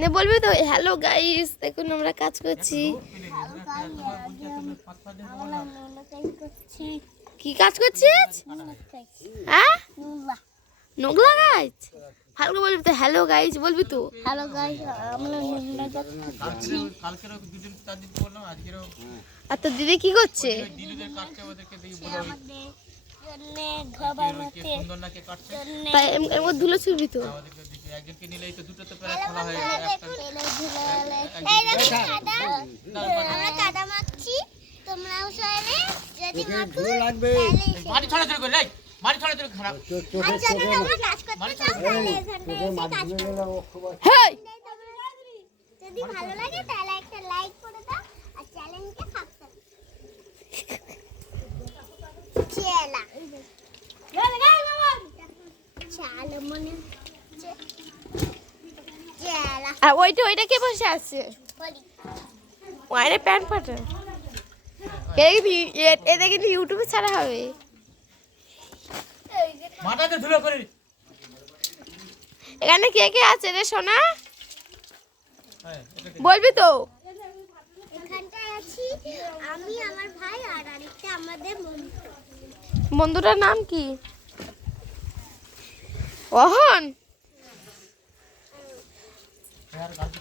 নে বলবি তো হ্যালো গাইস, দেখুন আমরা কাজ করছি। কি কাজ করছিস? হ্যাঁ, নোংলা গাছ। ভালো বলবি তো হ্যালো গাইস, বলবি তো হ্যালো গাইস, আমরা নোংলা গাছ করছি। আর তোর দিদি কি করছে? তাই এর মধ্যে ধুলো ছুড়বি তো। আমরা কাদা মাখছি, তোমরাও সবাই যদি মাখো লাগবে মাটি ছড়াছড়ি করে লাই, মাটি ছড়াছড়ি খারাপ। আচ্ছা তোমরা কাজ করতে চাও তাহলে এখানে এসে কাজ করো। হেই, যদি ভালো লাগে তাহলে একটা লাইক করে দাও আর চ্যানেলকে সাবস্ক্রাইব চেলা চালো মনে হচ্ছে চেলা আর ওইটা কে বসে আছে? বলি ওয়াইরে প্যান্ট ফাটা। এটা কিন্তু ইউটিউবে ছাড়া হবে। মাথাতে ধুলো করে এখানে কে কে আছে রে সোনা? বলবি তো। এখানটায় আছি আমি, আমার ভাই আর আরেকটা আমাদের বন্ধু। বন্ধুটার নাম কি? ওহন। আর গাছ